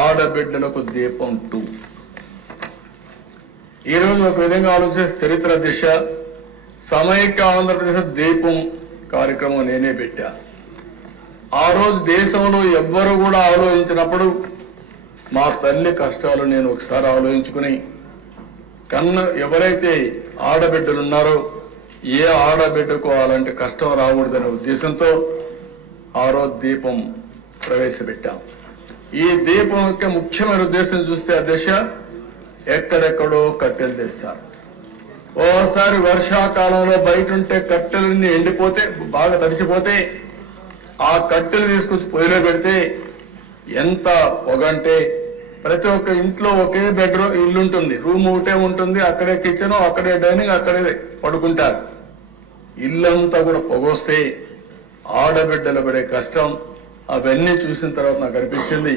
ఆడబిడ్డలకు దీపం 2. ఈరోజు ఒక విధంగా ఆలోచిస్తే చరిత్ర దిశ సమైక్య ఆంధ్రప్రదేశ్ దీపం కార్యక్రమం నేనే పెట్టా. ఆ రోజు దేశంలో ఎవ్వరు కూడా ఆలోచించినప్పుడు మా తల్లి కష్టాలు నేను ఒకసారి ఆలోచించుకుని ఎవరైతే ఆడబిడ్డలు ఉన్నారో ఏ ఆడబిడ్డకు అలాంటి కష్టం రాకూడదనే ఉద్దేశంతో ఆ రోజు దీపం ప్రవేశపెట్టాం. ఈ దీపం యొక్క ముఖ్యమైన ఉద్దేశం చూస్తే ఆ దిశ ఎక్కడెక్కడో కట్టెలు తెస్తారు. ఓసారి వర్షాకాలంలో బయట ఉంటే కట్టెలన్నీ ఎండిపోతే బాగా తడిచిపోతే ఆ కట్టెలు తీసుకొచ్చి పొయ్యిలో పెడితే ఎంత పొగంటే ప్రతి ఒక్క ఇంట్లో ఒకే బెడ్రూమ్ ఇల్లు ఉంటుంది, రూమ్ ఒకటే ఉంటుంది, అక్కడే కిచెన్, అక్కడే డైనింగ్, అక్కడే పడుకుంటారు. ఇల్లంతా కూడా పొగొస్తే ఆడబిడ్డలు పడే కష్టం అవన్నీ చూసిన తర్వాత నాకు అనిపించింది.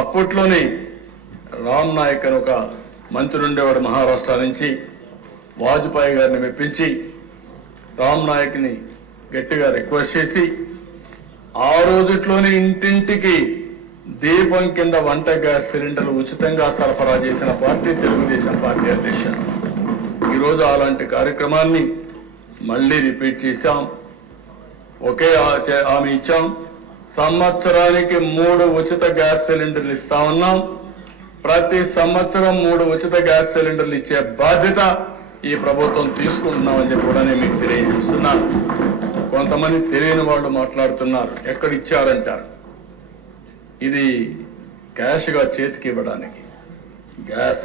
అప్పట్లోనే రామ్ నాయక్ అని ఒక మంత్రి ఉండేవాడు మహారాష్ట్ర నుంచి, వాజ్పేయి గారిని మెప్పించి రామ్ నాయక్ని గట్టిగా రిక్వెస్ట్ చేసి ఆ రోజుట్లోనే ఇంటింటికి దీపం కింద వంట గ్యాస్ సిలిండర్లు ఉచితంగా సరఫరా చేసిన పార్టీ తెలుగుదేశం పార్టీ అధ్యక్షుడు. ఈరోజు అలాంటి కార్యక్రమాన్ని మళ్ళీ రిపీట్ చేశాం. ఒకే హామీ ఇచ్చాం. సంవత్సరానికి 3 ఉచిత గ్యాస్ సిలిండర్లు ఇస్తా ఉన్నాం. ప్రతి సంవత్సరం 3 ఉచిత గ్యాస్ సిలిండర్లు ఇచ్చే బాధ్యత ఈ ప్రభుత్వం తీసుకుంటున్నామని చెప్పి కూడా నేను మీకు తెలియజేస్తున్నాను. కొంతమంది తెలియని వాళ్ళు మాట్లాడుతున్నారు, ఎక్కడ ఇచ్చారంటారు. ఇది క్యాష్గా చేతికి ఇవ్వడానికి, గ్యాస్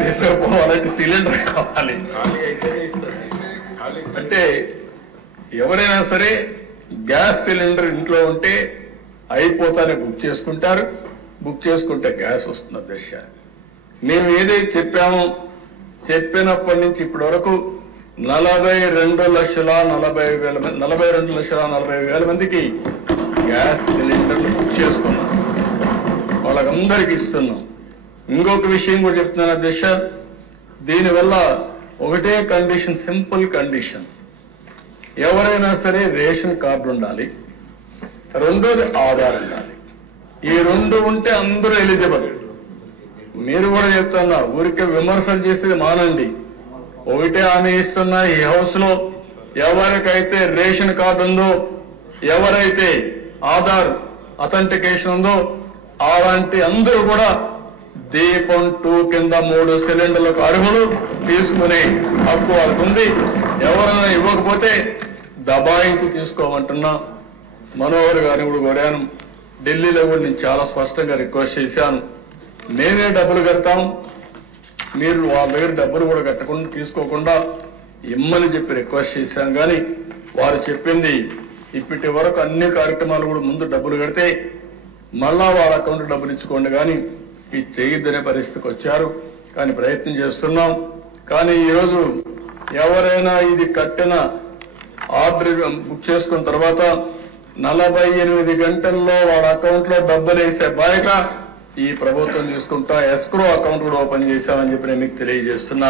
తీసుకుపోవాలంటే సిలిండర్ కావాలి. అంటే ఎవరైనా సరే గ్యాస్ సిలిండర్ ఇంట్లో ఉంటే అయిపోతానే బుక్ చేసుకుంటారు. బుక్ చేసుకుంటే గ్యాస్ వస్తున్న దశ. మేము ఏదైతే చెప్పామో చెప్పినప్పటి నుంచి ఇప్పటి వరకు 42,40,000 మందికి గ్యాస్ సిలిండర్లు బుక్ చేసుకున్నాం. వాళ్ళకందరికి ఇస్తున్నాం. ఇంకొక విషయం కూడా చెప్తున్నాను అధ్యక్ష, దీనివల్ల ఒకటే కండిషన్, సింపుల్ కండిషన్, ఎవరైనా సరే రేషన్ కార్డు ఉండాలి, రెండోది ఆధార్ ఉండాలి. ఈ 2 ఉంటే అందరూ ఎలిజిబుల్. మీరు కూడా చెప్తున్నా, ఊరికే విమర్శలు చేసేది మానండి. ఒకటే హామీ ఇస్తున్నా, ఈ హౌస్ లో ఎవరికైతే రేషన్ కార్డు ఉందో, ఎవరైతే ఆధార్ అథెంటికేషన్ ఉందో అలాంటి అందరూ కూడా దీపం 2 కింద 3 సిలిండర్లకు అర్హులు, తీసుకునే హక్కు వాళ్ళకు ఉంది. ఎవరైనా ఇవ్వకపోతే దబాయించి తీసుకోమంటున్నా. మనోహర్ గారిని కూడా కోరాను, ఢిల్లీలో కూడా నేను చాలా స్పష్టంగా రిక్వెస్ట్ చేశాను. మేమే డబ్బులు కడతాం, మీరు వాళ్ళ దగ్గర డబ్బులు కూడా కట్టకుండా తీసుకోకుండా ఇమ్మని చెప్పి రిక్వెస్ట్ చేశాను. కానీ వారు చెప్పింది ఇప్పటి వరకు అన్ని కార్యక్రమాలు కూడా ముందు డబ్బులు కడితే మళ్ళా వాళ్ళ అకౌంట్ డబ్బులు ఇచ్చుకోండి, కానీ ఇది చేయొద్దనే పరిస్థితికి వచ్చారు. కానీ ప్రయత్నం చేస్తున్నాం. కానీ ఈరోజు ఎవరైనా ఇది కట్టిన ఆర్డర్ బుక్ చేసుకున్న తర్వాత 48 గంటల్లో వాళ్ళ అకౌంట్ లో డబ్బులు వేసే బాధ్యత ఈ ప్రభుత్వం తీసుకుంటా. ఎస్క్రో అకౌంట్ కూడా ఓపెన్ చేశామని చెప్పి నేను మీకు తెలియజేస్తున్నా.